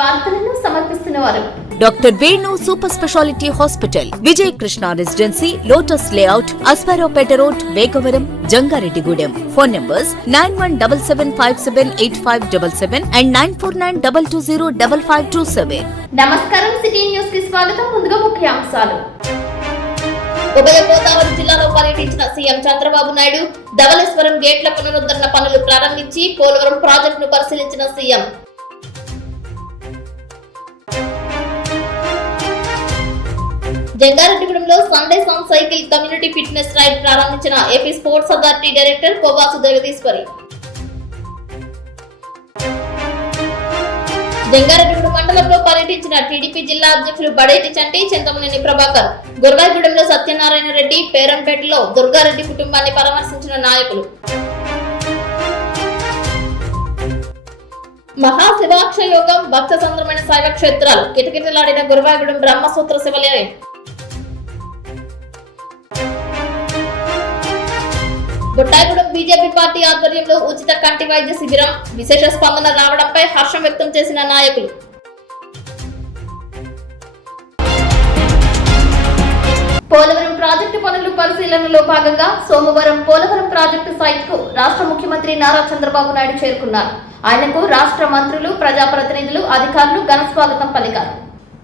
వార్తలను సమర్పిస్తున్నవారు doctor Venu super speciality hospital, Vijay Krishna residency, lotus layout, Aswaraopeta road, Vegavaram, Jangareddygudem. Phone numbers 9177578577 and 9492205527. నమస్కారం, city news కి స్వాగతం. ముందుగా ముఖ్యాంశాలు. ఉభయ గోదావరి జిల్లాలో పర్యటించిన సీఎం చంద్రబాబు నాయుడు ధవళేశ్వరం గేట్ల పునరుద్ధరణ పనులు ప్రారంభించి పోలవరం ప్రాజెక్టును పరిశీలించిన సీఎం. జంగారెడ్డిగూడెంలో Sunday song cycle community fitness ride ప్రారంభించిన AP sports authority director Kovasu Jagadeeswari. Jangareddygudem మండలంలో పర్యటించిన టీడీపీ జిల్లా అధ్యక్షులు బడేటి చంటి, చింతమనేని ప్రభాకర్. గురవాయిగూడెంలో సత్యనారాయణ రెడ్డి, పేరంపేటలో దుర్గారెడ్డి కుటుంబాన్ని పరామర్శించిన నాయకులు. మహాశివాక్ష యోగం, భక్త సంద్రమైన శైవ క్షేత్రాలు, కిటకిటలాడిన గురవాయిగూడెం బ్రహ్మసూత్ర శివాలయం. బుట్టాయిగూడెం బీజేపీ పార్టీ ఆధ్వర్యంలో ఉచిత కంటి వైద్య శిబిరం, విశేష స్పందన రావడంపై హర్షం వ్యక్తం చేసిన నాయకులు. పోలవరం ప్రాజెక్టు పనులు పరిశీలనలో భాగంగా సోమవారం పోలవరం ప్రాజెక్టు సైట్ కు రాష్ట్ర ముఖ్యమంత్రి నారా చంద్రబాబు నాయుడు చేరుకున్నారు. ఆయనకు రాష్ట్ర మంత్రులు, ప్రజాప్రతినిధులు, అధికారులు ఘన స్వాగతం పలికారు.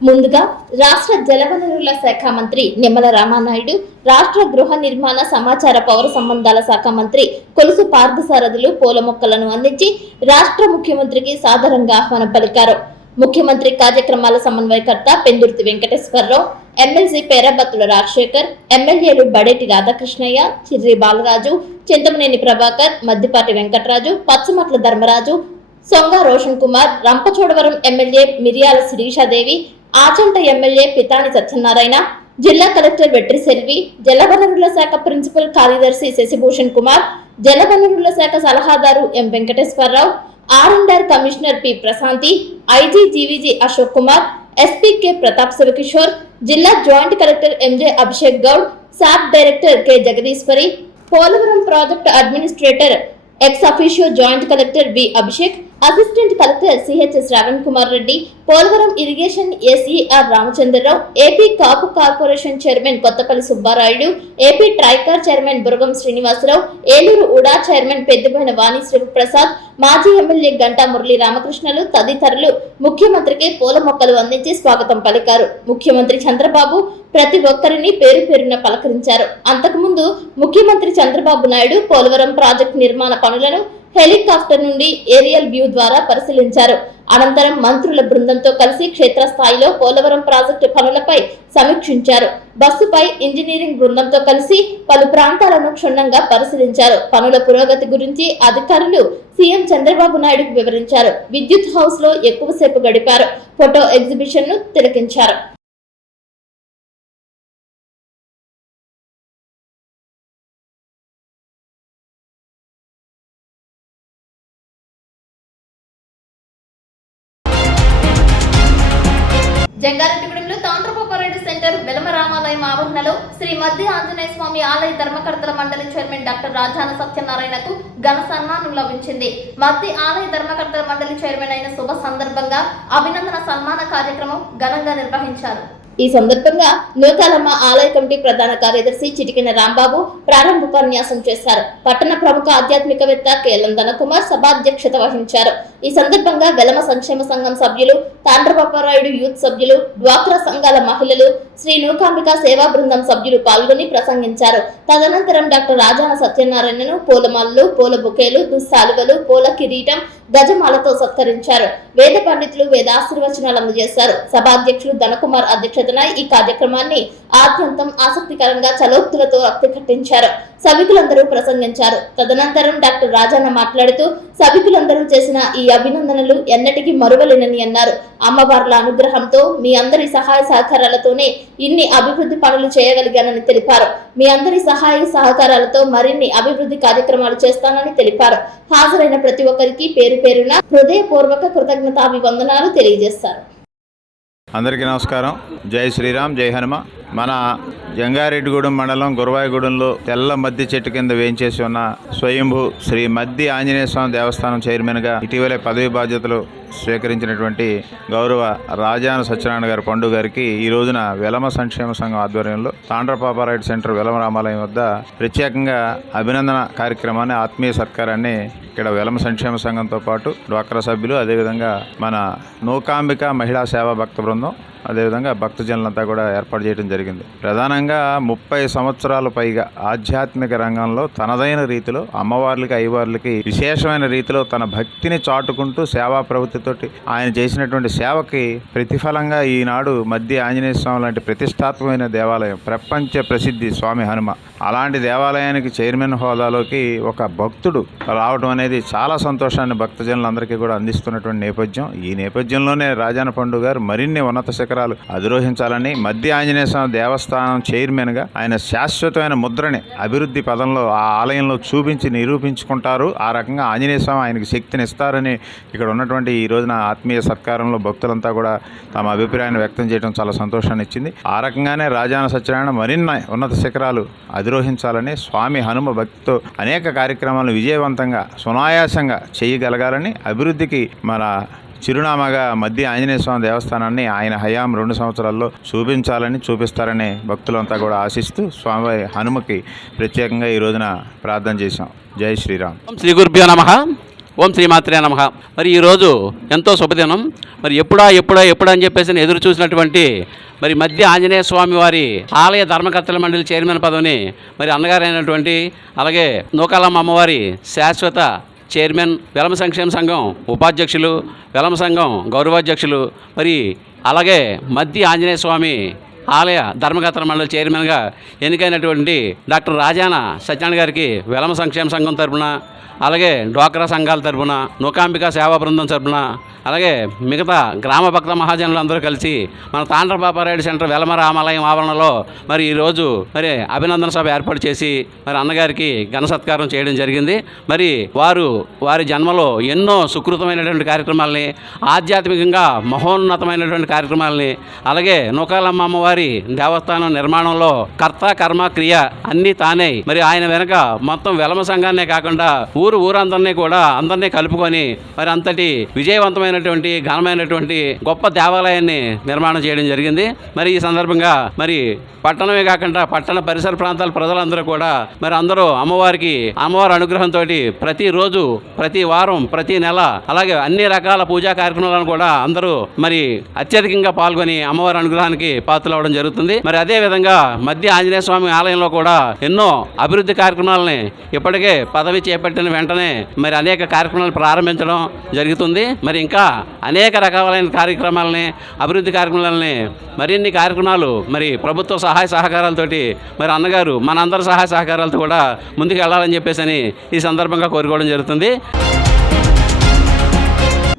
ముందుగా రాష్ట్ర జలవనరుల శాఖ మంత్రి నిమ్మల రామానాయుడు, రాష్ట్ర గృహ నిర్మాణ, సమాచార, పౌర సంబంధాల శాఖ మంత్రి కొలుసు పార్థసారథులు పూల మొక్కలను అందించి రాష్ట్ర ముఖ్యమంత్రికి సాదరంగా ఆహ్వానం పలికారు. ముఖ్యమంత్రి కార్యక్రమాల సమన్వయకర్త పెందుర్తి వెంకటేశ్వరరావు, ఎమ్మెల్సీ పేరబత్తుల రాజశేఖర్, ఎమ్మెల్యేలు బడేటి రాధాకృష్ణయ్య, చిర్రి బాలరాజు, చింతమనేని ప్రభాకర్, మద్దిపాటి వెంకటరాజు, పచ్చమట్ల ధర్మరాజు, సొంగ రోషన్ కుమార్, రంపచోడవరం ఎమ్మెల్యే మిరియాల శిరీషాదేవి, ఆచంట ఎమ్మెల్యే పితాని సత్యనారాయణ, జిల్లా కలెక్టర్ వెట్రి సెల్వి, జలవనరుల శాఖ ప్రిన్సిపల్ కార్యదర్శి శశిభూషణ్ కుమార్, జలవనరుల శాఖ సలహాదారు ఎం వెంకటేశ్వరరావు, ఆర్&ఆర్ commissioner P Prashanthi, IG GVG Ashok Kumar, SP K Pratap Shivakishore, జిల్లా joint collector MJ Abhishek Goud, SAAP director K Jagadeeswari, Polavaram project administrator ex officio joint collector B Abhishek, assistant collector CH Shravan Kumar Reddy, Polavaram irrigation ACR Ramachandrarao, AP Kapu corporation chairman Kothapalli Subbarayudu, AP TRICOR chairman Buragam Srinivasarao, Eluru UDA chairman Peddaboyina Vani Sivaprasad, మాజీ MLA Ganta Murali రామకృష్ణలు తదితరులు ముఖ్యమంత్రికి పూల మొక్కలు అందించి స్వాగతం పలికారు. ముఖ్యమంత్రి చంద్రబాబు ప్రతి ఒక్కరిని పేరు పేరున పలకరించారు. అంతకుముందు ముఖ్యమంత్రి చంద్రబాబు నాయుడు పోలవరం ప్రాజెక్టు నిర్మాణ పనులను హెలికాప్టర్ నుండి ఏరియల్ వ్యూ ద్వారా పరిశీలించారు. అనంతరం మంత్రుల బృందంతో కలిసి క్షేత్రస్థాయిలో పోలవరం ప్రాజెక్టు పనులపై సమీక్షించారు. బస్సుపై ఇంజనీరింగ్ బృందంతో కలిసి పలు ప్రాంతాలను క్షుణ్ణంగా పరిశీలించారు. పనుల పురోగతి గురించి అధికారులు సీఎం చంద్రబాబు నాయుడుకు వివరించారు. విద్యుత్ హౌస్ లో ఎక్కువసేపు గడిపారు. ఫోటో ఎగ్జిబిషన్ ను తిలకించారు. జంగారెడ్డిగూడెంలో తాండ్రపరెడ్డి సెంటర్ వెలమ రామాలయం ఆవరణలో శ్రీ మధ్య ఆంజనేయ స్వామి ఆలయ ధర్మకర్తల మండలి చైర్మన్ డాక్టర్ రాజాన సత్యనారాయణకు ఘన సన్మానం లభించింది. మధ్య ఆలయ ధర్మకర్తల మండలి చైర్మన్ అయిన శుభ సందర్భంగా అభినందన సన్మాన కార్యక్రమం ఘనంగా నిర్వహించారు. ఈ సందర్భంగా నూకాలమ్మ ఆలయ కమిటీ ప్రధాన కార్యదర్శి చిటికెన రాంబాబు ప్రారంభోపన్యాసం చేశారు. పట్టణ ప్రముఖ ఆధ్యాత్మికవేత్త కేలందన కుమార్ సభాధ్యక్షత వహించారు. ఈ సందర్భంగా వెలమ సంక్షేమ సంఘం సభ్యులు, తాండ్రపాపరాయుడు యూత్ సభ్యులు, డ్వాక్రా సంఘాల మహిళలు, శ్రీ నూకాంబిక సేవా బృందం సభ్యులు పాల్గొని ప్రసంగించారు. తదనంతరం డాక్టర్ రాజాన సత్యనారాయణను పూలమాలలు, పూల బుకేలు, దుస్సాలువలు, పూల కిరీటం, గజమాలతో సత్కరించారు. వేద పండితులు వేదాశీర్వచనాలు అందజేశారు. సభాధ్యక్షులు ధనకుమార్ అధ్యక్షతన ఈ కార్యక్రమాన్ని ఆద్యంతం ఆసక్తికరంగా చలోక్తులతో రక్తి కట్టించారు. సభికులందరూ ప్రసంగించారు. తదనంతరం డాక్టర్ రాజాన్న మాట్లాడుతూ సభికులందరూ చేసిన ఈ అభినందనలు ఎన్నటికీ మరువలేనని అన్నారు. అమ్మవార్ల అనుగ్రహంతో మీ అందరి సహాయ సహకారాలతోనే ఇన్ని అభివృద్ధి పనులు చేయగలిగానని తెలిపారు. మీ అందరి సహాయ సహకారాలతో మరిన్ని అభివృద్ధి కార్యక్రమాలు చేస్తానని తెలిపారు. హాజరైన ప్రతి ఒక్కరికి పేరు పేరున హృదయపూర్వక కృతజ్ఞతాభివందనాలు తెలియజేస్తారు. అందరికీ నమస్కారం. జై శ్రీరామ్, జై హనుమ. మన జంగారెడ్డిగూడెం మండలం గురవాయిగూడెంలో తెల్ల మద్ది చెట్టు కింద వేయించేసి ఉన్న స్వయంభూ శ్రీ మద్ది ఆంజనేయ స్వామి దేవస్థానం చైర్మన్గా ఇటీవలే పదవి బాధ్యతలు స్వీకరించినటువంటి గౌరవ రాజాన సత్యనారాయణ గారి పండు గారికి ఈ రోజున వెలమ సంక్షేమ సంఘం ఆధ్వర్యంలో తాండ్రపాపారాయుడు సెంటర్ వెలమ రామాలయం వద్ద ప్రత్యేకంగా అభినందన కార్యక్రమాన్ని, ఆత్మీయ సత్కారాన్ని ఇక్కడ వెలమ సంక్షేమ సంఘంతో పాటు డ్వాక్రా సభ్యులు, అదేవిధంగా మన నూకాంబిక మహిళా సేవా భక్త బృందం, అదేవిధంగా భక్తజనులంతా కూడా ఏర్పాటు చేయడం జరిగింది. ప్రధానంగా 30 సంవత్సరాల పైగా ఆధ్యాత్మిక రంగంలో తనదైన రీతిలో అమ్మవార్లకి, అయ్యవార్లకి విశేషమైన రీతిలో తన భక్తిని చాటుకుంటూ సేవా ప్రవృత్తితోటి ఆయన చేసినటువంటి సేవకి ప్రతిఫలంగా ఈనాడు మద్ది ఆంజనేయ స్వామి లాంటి ప్రతిష్టాత్మకమైన దేవాలయం, ప్రపంచ ప్రసిద్ధి స్వామి హనుమ, అలాంటి దేవాలయానికి చైర్మన్ హోదాలోకి ఒక భక్తుడు రావడం అనేది చాలా సంతోషాన్ని భక్తజనులందరికీ కూడా అందిస్తున్నటువంటి నేపథ్యం. ఈ నేపథ్యంలోనే రాజాన పండు గారు మరిన్ని ఉన్నత శిఖరాలు అధిరోహించాలని మద్ది ఆంజనేయ స్వామి దేవస్థానం చైర్మన్గా ఆయన శాశ్వతమైన ముద్రని అభివృద్ధి పదంలో ఆ ఆలయంలో చూపించి నిరూపించుకుంటారు. ఆ రకంగా ఆంజనేయ స్వామి ఆయనకి శక్తిని ఇస్తారని ఇక్కడ ఉన్నటువంటి ఈ రోజున ఆత్మీయ సత్కారంలో భక్తులంతా కూడా తమ అభిప్రాయాన్ని వ్యక్తం చేయడం చాలా సంతోషాన్ని ఇచ్చింది. ఆ రకంగానే రాజాన సత్యనారాయణ మరిన్ని ఉన్నత శిఖరాలు అధిరోహించాలని, స్వామి హనుమ భక్తితో అనేక కార్యక్రమాలను విజయవంతంగా సునాయాసంగా చేయగలగాలని, అభివృద్ధికి మన చిరునామాగా మద్ది ఆంజనేయ స్వామి దేవస్థానాన్ని ఆయన హయాం 2 సంవత్సరాల్లో చూపిస్తారని భక్తులంతా కూడా ఆశిస్తూ స్వామి హనుమకి ప్రత్యేకంగా ఈ రోజున ప్రార్థన చేశాం. జై శ్రీరామ్. శ్రీ గురుభ్యో నమః. ఓం శ్రీమాత్రే నమః. మరి ఈరోజు ఎంతో శుభదినం. మరి ఎప్పుడా అని చెప్పేసి ఎదురు చూసినటువంటి మరి మద్ది ఆంజనేయ స్వామి వారి ఆలయ ధర్మకర్తల మండలి చైర్మన్ పదవిని మరి అన్నగారైనటువంటి అలాగే నూకాలమ్మ అమ్మవారి శాశ్వత చైర్మన్, వెలమ సంక్షేమ సంఘం ఉపాధ్యక్షులు, వెలమ సంఘం గౌరవాధ్యక్షులు, మరి అలాగే మద్ది ఆంజనేయ స్వామి ఆలయ ధర్మకర్తల మండలి చైర్మన్గా ఎన్నికైనటువంటి డాక్టర్ రాజాన సత్యనారాయణ గారికి వెలమ సంక్షేమ సంఘం తరపున, అలాగే డ్వాక్రా సంఘాల తరపున, నూకాంబిక సేవా బృందం తరపున, అలాగే మిగతా గ్రామ భక్త మహాజనులందరూ కలిసి మన తాండ్రపాపారాయుడు సెంటర్ వెలమ రామాలయం ఆవరణలో మరి ఈరోజు మరి అభినందన సభ ఏర్పాటు చేసి మరి అన్నగారికి ఘన సత్కారం చేయడం జరిగింది. మరి వారి జన్మలో ఎన్నో సుకృతమైనటువంటి కార్యక్రమాలని, ఆధ్యాత్మికంగా మహోన్నతమైనటువంటి కార్యక్రమాలని, అలాగే నూకాలమ్మ అమ్మవారి దేవస్థానం నిర్మాణంలో కర్త కర్మ క్రియ అన్నీ తానే మరి ఆయన వెనక మొత్తం వెలమ సంఘాన్నే కాకుండా ఊరందరినీ కూడా అందరినీ కలుపుకొని మరి అంతటి విజయవంతమైనటువంటి ఘనమైనటువంటి గొప్ప దేవాలయాన్ని నిర్మాణం చేయడం జరిగింది. మరి ఈ సందర్భంగా మరి పట్టణమే కాకుండా పట్టణ పరిసర ప్రాంతాల ప్రజలందరూ కూడా మరి అందరూ అమ్మవారి అనుగ్రహంతో ప్రతిరోజు, ప్రతి వారం, ప్రతి నెల, అలాగే అన్ని రకాల పూజా కార్యక్రమాలను కూడా అందరూ మరి అత్యధికంగా పాల్గొని అమ్మవారి అనుగ్రహానికి పాత్రలు అవడం జరుగుతుంది. మరి అదే విధంగా మద్ది ఆంజనేయ స్వామి ఆలయంలో కూడా ఎన్నో అభివృద్ధి కార్యక్రమాలని ఇప్పటికే పదవి చేపట్టిన వెంటనే మరి అనేక కార్యక్రమాలు ప్రారంభించడం జరుగుతుంది. మరి ఇంకా అనేక రకాలైన కార్యక్రమాలని, అభివృద్ధి కార్యక్రమాలని, మరిన్ని కార్యక్రమాలు మరి ప్రభుత్వ సహాయ సహకారాలతోటి మరి అన్నగారు మనందరి సహాయ సహకారాలతో కూడా ముందుకు వెళ్ళాలని చెప్పేసి ఈ సందర్భంగా కోరుకోవడం జరుగుతుంది.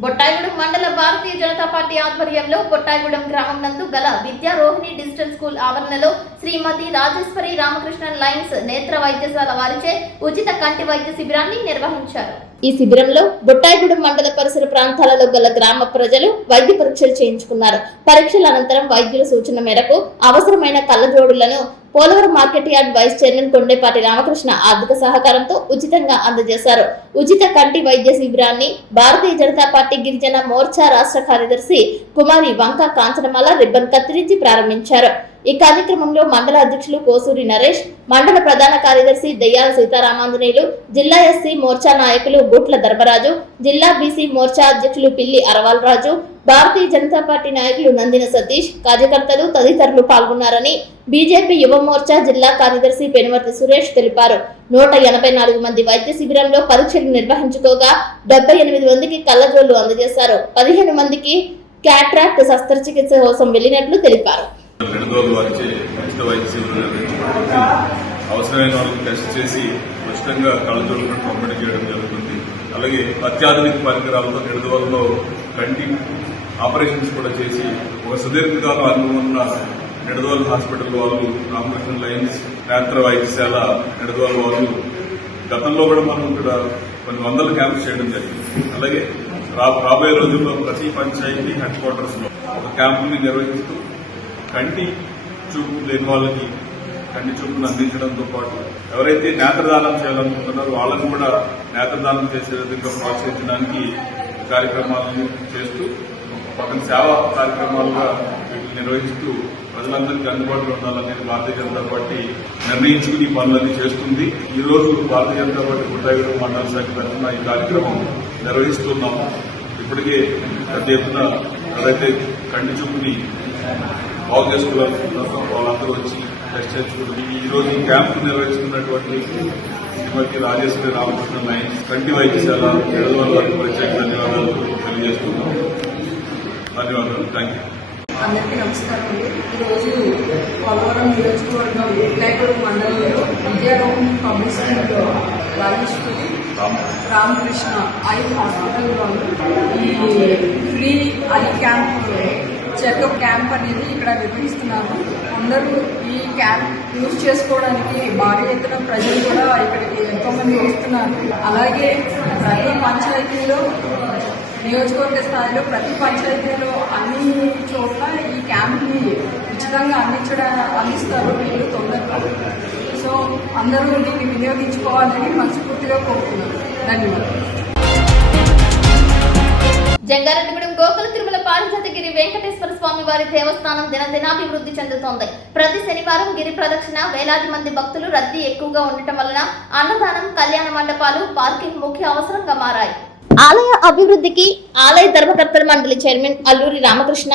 బొట్టాయిగూడెం మండల భారతీయ జనతా పార్టీ ఆధ్వర్యంలో బొట్టాయిగూడెం గ్రామం నందు గల విద్యారోహిణి డిజిటల్ స్కూల్ ఆవరణలో శ్రీమతి రాజేశ్వరి రామకృష్ణన్ లైన్స్ నేత్ర వైద్యశాల వారిచే ఉచిత కంటి వైద్య శిబిరాన్ని నిర్వహించారు. ఈ శిబిరంలో బొట్టాయిగూడెం మండల పరిసర ప్రాంతాలలో గల గ్రామ ప్రజలు వైద్య పరీక్షలు చేయించుకున్నారు. పరీక్షల అనంతరం వైద్యుల సూచన మేరకు అవసరమైన కళ్ళజోడులను Polavaram market yard vice chairman Kondepati Ramakrishna ఆర్థిక సహకారంతో ఉచితంగా అందజేశారు. ఉచిత కంటి వైద్య శిబిరాన్ని భారతీయ జనతా పార్టీ గిరిజన మోర్చా రాష్ట్ర కార్యదర్శి కుమారి వంక కాంచనమాల రిబ్బన్ కత్తిరించి ప్రారంభించారు. ఈ కార్యక్రమంలో మండల అధ్యక్షులు కోసూరి నరేష్, మండల ప్రధాన కార్యదర్శి దయ్యాల సీతారామాంజనేయులు, జిల్లా ఎస్సీ మోర్చా నాయకులు బూట్ల ధర్మరాజు, జిల్లా బీసీ మోర్చా అధ్యక్షులు పిల్లి అరవాల్ రాజు, భారతీయ జనతా పార్టీ నాయకులు నందిన సతీష్, కార్యకర్తలు తదితరులు పాల్గొన్నారని బీజేపీ యువ మోర్చా జిల్లా కార్యదర్శి పెనుమర్తి సురేష్ తెలిపారు. 184 మంది వైద్య శిబిరంలో పరీక్షలు నిర్వహించుకోగా 78 మందికి కళ్ళజోళ్లు అందజేశారు. 15 మందికి క్యాట్రాక్ట్ శస్త్రచికిత్స కోసం వెళ్లినట్లు తెలిపారు. అవసరమైన వాళ్ళకి టెస్ట్ చేసి ఉచితంగా కళ్ళజోళ్ళను పంపిణీ చేయడం జరుగుతుంది. అలాగే అత్యాధునిక పరికరాలతో నిడదవోలులో కంటి ఆపరేషన్స్ కూడా చేసి ఒక సుదీర్ఘకాలం అనుభవం ఉన్న నిడదవోలు హాస్పిటల్ వాళ్ళు, రామకృష్ణ లైన్స్ నేత్ర వైద్యశాల నిడదవోలు వాళ్ళు గతంలో కూడా మనం ఇక్కడ కొన్ని వందల క్యాంప్స్ చేయడం జరిగింది. అలాగే రాబోయే రోజుల్లో ప్రతి పంచాయతీ హెడ్ క్వార్టర్స్ లో ఒక క్యాంపుని నిర్వహిస్తూ కంటి చూపు లేని వాళ్ళకి కంటి చూపును అందించడంతో పాటు ఎవరైతే నేత్రదానం చేయాలనుకుంటున్నారో వాళ్ళని కూడా నేత్రదానం చేసే విధంగా ప్రోత్సహించడానికి కార్యక్రమాలను చేస్తూ పక్కన సేవా కార్యక్రమాలుగా వీటిని నిర్వహిస్తూ ప్రజలందరికీ అందుబాటులో ఉండాలనేది భారతీయ జనతా పార్టీ నిర్ణయించుకుని ఈ పనులన్నీ చేస్తుంది. ఈ రోజు భారతీయ జనతా పార్టీ గుట్టాయిగూడెం మండల శాఖ తరఫున ఈ కార్యక్రమం నిర్వహిస్తున్నాము. ఇప్పటికే పెద్ద ఎత్తున ఎవరైతే కంటి చూపుని బాగు చేసుకోవాలనుకుంటున్నారో వాళ్ళందరూ వచ్చి టెస్ట్ చేసుకుంటారు. ఈ రోజు ఈ క్యాంపు నిర్వహిస్తున్నటువంటి శ్రీమతి రాజేశ్వరి రామకృష్ణ లైన్స్ కంటి వైద్యశాల వారికి ప్రత్యేక ధన్యవాదాలు తెలియజేస్తున్నాం. ధన్యవాదాలు. Thank you. అందరికీ నమస్కారం అండి. ఈరోజు పోలవరం నియోజకవర్గం గుట్టాయిగూడెం మండలంలో విజయరోహం పబ్లిక్ స్కూల్లో రాజేశ్వరి రామకృష్ణ ఐ హాస్పిటల్లో ఈ free I camp checkup camp అనేది ఇక్కడ నిర్వహిస్తున్నాము. అందరూ ఈ క్యాంప్ యూజ్ చేసుకోవడానికి భారీ ఎత్తున ప్రజలు కూడా ఇక్కడికి ఎంతో మంది వస్తున్నారు. అలాగే ప్రతి పంచాయతీలో నియోజకవర్గ స్థాయిలో ప్రతి పంచాయతీలో అన్ని చోట్ల ఈ క్యాంప్ని ఉచితంగా అందిస్తారు వీళ్ళు తొందరగా. సో అందరూ దీన్ని వినియోగించుకోవాలని మనస్ఫూర్తిగా కోరుతున్నాను. ధన్యవాదాలు. జంగారెడ్డిగూడెం గోకుల తిరుమల పారిజాతగిరి వెంకటేశ్వర స్వామి వారి దేవస్థానం దినదినాభివృద్ధి చెందుతోంది. ప్రతి శనివారం గిరి ప్రదక్షిణ, వేలాది మంది భక్తులు రద్దీ ఎక్కువగా ఉండటం వలన అన్నదానం, కళ్యాణ మండపాలు, పార్కింగ్ ముఖ్య అవసరంగా మారాయి. ఆలయ అభివృద్ధికి ఆలయ ధర్మకర్తల మండలి చైర్మన్ అల్లూరి రామకృష్ణ,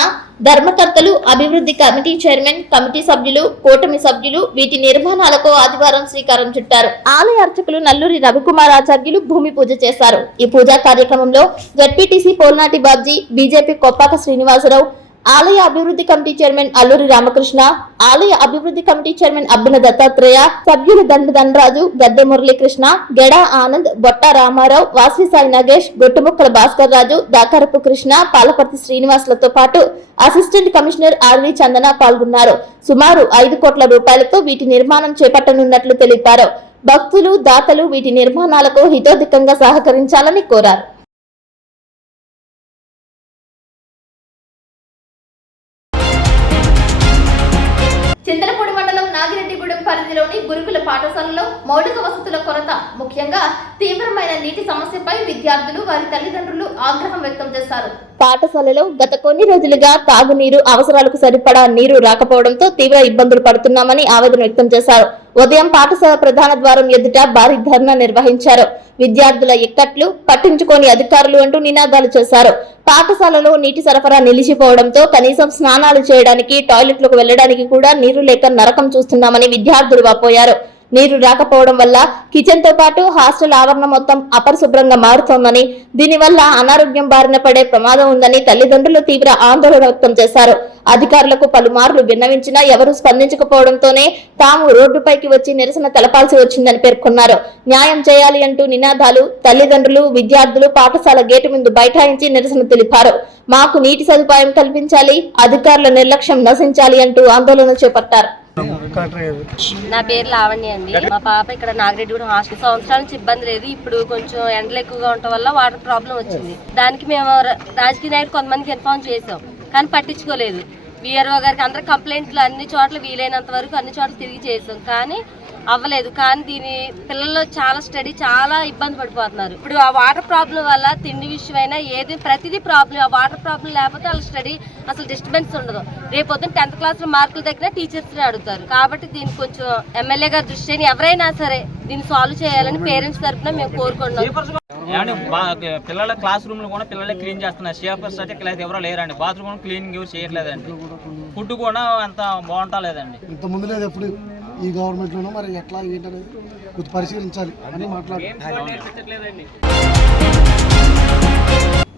ధర్మకర్తలు, అభివృద్ధి కమిటీ చైర్మన్, కమిటీ సభ్యులు, కూటమి సభ్యులు వీటి నిర్మాణాలకు ఆదివారం శ్రీకారం చుట్టారు. ఆలయ అర్చకులు నల్లూరి రవికుమార్ ఆచార్యులు భూమి పూజ చేశారు. ఈ పూజా కార్యక్రమంలో జడ్పీటీసీ పోల్నాటి బాబ్జీ, బీజేపీ కొప్పాక శ్రీనివాసరావు, ఆలయ అభివృద్ధి కమిటీ చైర్మన్ అల్లూరి రామకృష్ణ, ఆలయ అభివృద్ధి కమిటీ చైర్మన్ అబ్బిన దత్తాత్రేయ, సభ్యులు దండరాజు, గద్దె మురళీకృష్ణ, గెడా ఆనంద్, బొట్ట రామారావు, వాసి సాయి నగేష్, గొట్టుముక్కల భాస్కర్ రాజు, దాకారపు కృష్ణ, పాలపర్తి శ్రీనివాసులతో పాటు అసిస్టెంట్ కమిషనర్ ఆర్వి చందన పాల్గొన్నారు. సుమారు 5 కోట్ల రూపాయలతో వీటి నిర్మాణం చేపట్టనున్నట్లు తెలిపారు. భక్తులు, దాతలు వీటి నిర్మాణాలకు హితోధికంగా సహకరించాలని కోరారు. చింతలపూడి మండలం నాగిరెడ్డిగూడెం పరిధిలోని గురుకుల పాఠశాలలో మౌలిక వసతుల కొరత, ముఖ్యంగా తీవ్రమైన నీటి సమస్యపై విద్యార్థులు, వారి తల్లిదండ్రులు ఆగ్రహం వ్యక్తం చేశారు. పాఠశాలలో గత కొన్ని రోజులుగా తాగునీరు, అవసరాలకు సరిపడా నీరు రాకపోవడంతో తీవ్ర ఇబ్బందులు పడుతున్నామని ఆవేదన వ్యక్తం చేశారు. ఉదయం పాఠశాల ప్రధాన ద్వారం ఎదుట భారీ ధర్నా నిర్వహించారు. విద్యార్థుల ఇక్కట్లు పట్టించుకోని అధికారులు అంటూ నినాదాలు చేశారు. పాఠశాలలో నీటి సరఫరా నిలిచిపోవడంతో కనీసం స్నానాలు చేయడానికి, టాయిలెట్లకు వెళ్లడానికి కూడా నీరు లేక నరకం చూస్తున్నామని విద్యార్థులు వాపోయారు. నీరు రాకపోవడం వల్ల కిచెన్ తో పాటు హాస్టల్ ఆవరణ మొత్తం అపరిశుభ్రంగా మారుతోందని, దీనివల్ల అనారోగ్యం బారిన పడే ప్రమాదం ఉందని తల్లిదండ్రులు తీవ్ర ఆందోళన వ్యక్తం చేశారు. అధికారులకు పలుమార్లు విన్నవించినా ఎవరూ స్పందించకపోవడంతోనే తాము రోడ్డుపైకి వచ్చి నిరసన తెలపాల్సి వచ్చిందని పేర్కొన్నారు. న్యాయం చేయాలి అంటూ నినాదాలు, తల్లిదండ్రులు, విద్యార్థులు పాఠశాల గేటు ముందు బైఠాయించి నిరసన తెలిపారు. మాకు నీటి సదుపాయం కల్పించాలి, అధికారుల నిర్లక్ష్యం నశించాలి అంటూ ఆందోళన చేపట్టారు. నా పేరు లావణ్య అండి. మా పాప ఇక్కడ నాగిరెడ్డిగూడెం హాస్టల్ సంవత్సరాల నుంచి ఇబ్బంది లేదు. ఇప్పుడు కొంచెం ఎండలు ఎక్కువగా ఉండటం వల్ల వాటర్ ప్రాబ్లం వచ్చింది. దానికి మేము రాజకీయ నాయకులు కొంతమందికి ఇన్ఫార్మ్ చేసాం, కానీ పట్టించుకోలేదు. వీఆర్ఓ గారికి అందరు కంప్లైంట్లు అన్ని చోట్ల వీలైనంత వరకు అన్ని చోట్ల తిరిగి చేసాం, కానీ అవ్వలేదు. కానీ దీని పిల్లలు చాలా స్టడీ చాలా ఇబ్బంది పడిపోతున్నారు. ఇప్పుడు ఆ వాటర్ ప్రాబ్లం వల్ల తిండి విషయమైనా ఏది ప్రతిదీ ప్రాబ్లం. ఆ వాటర్ ప్రాబ్లం లేకపోతే వాళ్ళ స్టడీ అసలు డిస్టర్బెన్స్ ఉండదు. రేపు పొద్దున్న 10th క్లాస్ లో మార్కులు దగ్గర టీచర్స్ ని అడుగుతారు. కాబట్టి దీనికి కొంచెం ఎమ్మెల్యే గారి దృష్టిని ఎవరైనా సరే దీన్ని సాల్వ్ చేయాలని పేరెంట్స్ తరఫున మేము కోరుకుంటున్నాం. పిల్లల క్లాస్ రూమ్ లో కూడా పిల్లలే క్లీన్ చేస్తున్నారు. షేపర్స్ అయితే ఎవరో లేరండి. బాత్రూమ్ క్లీనింగ్ ఎవరు చేయట్లేదండి. ఫుడ్ కూడా అంత బాగుంటలేదండి. ఇంత ముందు లేదు ఎప్పుడు ఈ గవర్నమెంట్ లోనో మరి ఎట్లా ఏంటనేది కొంచెం పరిశీలించాలి అని మాట్లాడుతున్నారండి.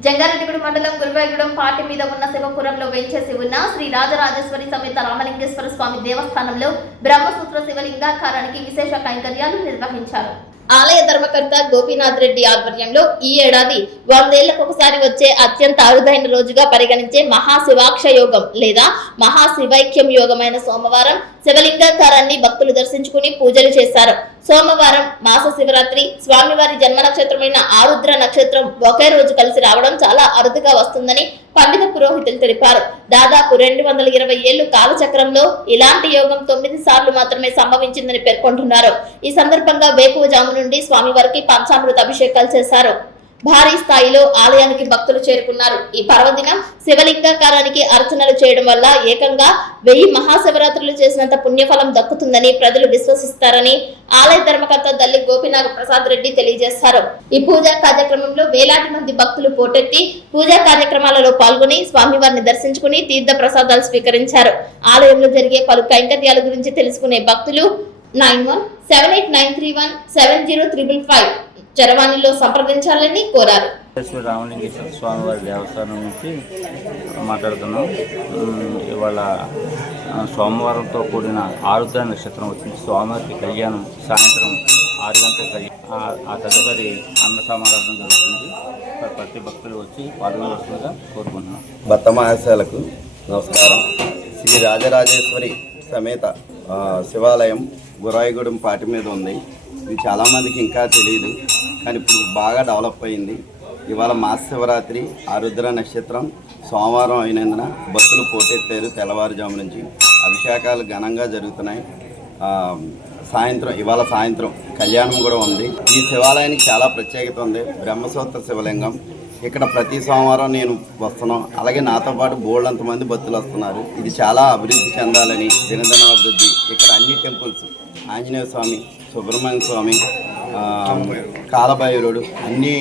జంగారెడ్డిగూడెం మండలం గురువాయిగూడెం పాటి మీద ఉన్న శివపురంలో వేంచేసి ఉన్న శ్రీ రాజరాజేశ్వరి సమేత రామలింగేశ్వర స్వామి దేవస్థానంలో బ్రహ్మసూత్ర శివలింగాకారానికి విశేష కైంకర్యాలు నిర్వహించారు. ఆలయ ధర్మకర్త గోపీనాథ్ రెడ్డి ఆధ్వర్యంలో ఈ ఏడాది 100 ఏళ్లకు ఒకసారి వచ్చే అత్యంత అరుదైన రోజుగా పరిగణించే మహాశివాక్ష యోగం లేదా మహాశివైక్యం యోగమైన సోమవారం శివలింగాకారాన్ని భక్తులు దర్శించుకుని పూజలు చేశారు. సోమవారం మాస శివరాత్రి స్వామివారి జన్మ నక్షత్రమైన ఆరుద్ర నక్షత్రం ఒకే రోజు కలిసి రావడం చాలా అరుదుగా వస్తుందని పండిత పురోహితులు తెలిపారు. దాదాపు 220 ఏళ్లు కాలచక్రంలో ఇలాంటి యోగం 9 సార్లు మాత్రమే సంభవించిందని పేర్కొంటున్నారు. ఈ సందర్భంగా వేకువజాము నుండి స్వామివారికి పంచామృత అభిషేకాలు చేశారు. భారీ స్థాయిలో ఆలయానికి భక్తులు చేరుకున్నారు. ఈ పర్వదినం శివలింగాకారానికి అర్చనలు చేయడం వల్ల ఏకంగా 1000 మహాశివరాత్రులు చేసినంత పుణ్యఫలం దక్కుతుందని ప్రజలు విశ్వసిస్తారని ఆలయ ధర్మకర్త దల్లి గోపినాగ ప్రసాద్ రెడ్డి తెలియజేశారు. ఈ పూజా కార్యక్రమంలో వేలాది మంది భక్తులు పోటెత్తి పూజా కార్యక్రమాలలో పాల్గొని స్వామివారిని దర్శించుకుని తీర్థ ప్రసాదాలు స్వీకరించారు. ఆలయంలో జరిగే పలు కైంకర్యాల గురించి తెలుసుకునే భక్తులు 917893170355 చరవాణిలో సంప్రదించాలని కోరారు. రామలింగేశ్వర స్వామివారి దేవస్థానం నుంచి మాట్లాడుతున్నాం. ఇవాళ సోమవారంతో కూడిన ఆరుద్ర నక్షత్రం వచ్చింది. స్వామివారికి కళ్యాణం సాయంత్రం 6 గంటలకు ఆ తదుపరి అన్న సమారాధన జరుగుతుంది. ప్రతి భక్తులు వచ్చి పాల్గొనవలసిందిగా కోరుకుంటున్నాం. భర్త మహాశయులకు నమస్కారం. శ్రీ రాజరాజేశ్వరి సమేత శివాలయం గురాయిగూడెం పాటి మీద ఉంది. ఇది చాలామందికి ఇంకా తెలియదు, కానీ ఇప్పుడు బాగా డెవలప్ అయింది. ఇవాళ మాస శివరాత్రి ఆరుద్ర నక్షత్రం సోమవారం అయినందున భక్తులు పోటెత్తారు. తెల్లవారుజాము నుంచి అభిషేకాలు ఘనంగా జరుగుతున్నాయి. ఇవాళ సాయంత్రం కళ్యాణం కూడా ఉంది. ఈ శివాలయానికి చాలా ప్రత్యేకత ఉంది. బ్రహ్మసూత్ర శివలింగం ఇక్కడ ప్రతి సోమవారం నేను వస్తున్నాం. అలాగే నాతో పాటు బోల్డంతమంది భక్తులు వస్తున్నారు. ఇది చాలా అభివృద్ధి చెందాలని దినదినాభివృద్ధి. ఇక్కడ అన్ని టెంపుల్స్ ఆంజనేయ స్వామి, సుబ్రహ్మణ్య స్వామి, కాలభైరుడు, అన్ని